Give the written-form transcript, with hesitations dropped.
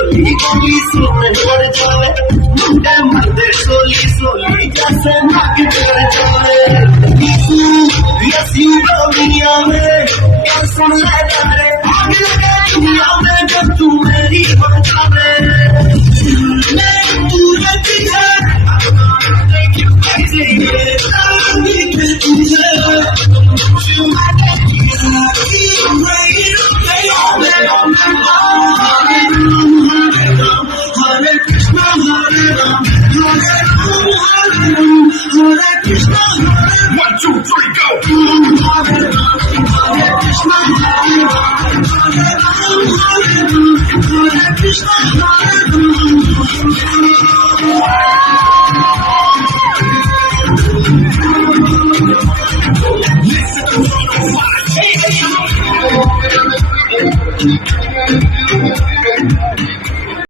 गोली गोली सोने पड़ जावे मुंडे मरदे सोली सोली जैसे नाक चढ़ जावे यसी दुनिया में क्या सुन ले जाए आग लगे दुनिया में जब तू मेरी हो जावे मैं तू रहती है One, two, three, go! Hare Krishna, Hare Krishna, Hare Krishna.